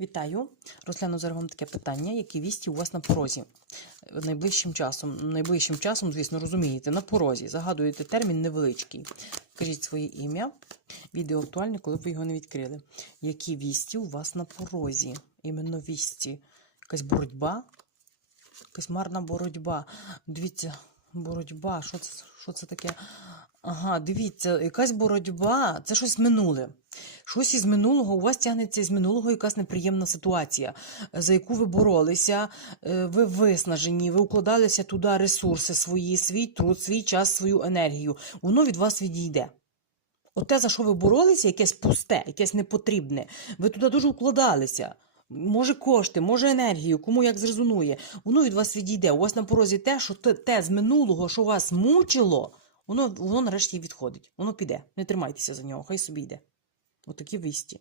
Вітаю! Розгляну зараз вам таке питання, які вісті у вас на порозі. Найближчим часом, найближчим часом, звісно, розумієте, на порозі. Загадуєте термін невеличкий. Кажіть своє ім'я. Відео актуальне, коли ви його не відкрили. Які вісті у вас на порозі? Іменно вісті. Якась боротьба? Якась марна боротьба. Дивіться, боротьба. Що це, що це таке? Ага, дивіться, якась боротьба, це щось минуле. Щось із минулого, у вас тягнеться із минулого якась неприємна ситуація, за яку ви боролися, е, ви виснажені, ви укладалися туди ресурси свої, свій труд, свій час, свою енергію. Воно від вас відійде. От те, за що ви боролися, якесь пусте, якесь непотрібне, ви туди дуже укладалися. Може, кошти, може енергію, кому як зрезонує. Воно від вас відійде. У вас на порозі те, що те, те з минулого, що вас мучило, воно, воно нарешті відходить. Воно піде. Не тримайтеся за нього, хай собі йде. Отакі вісті.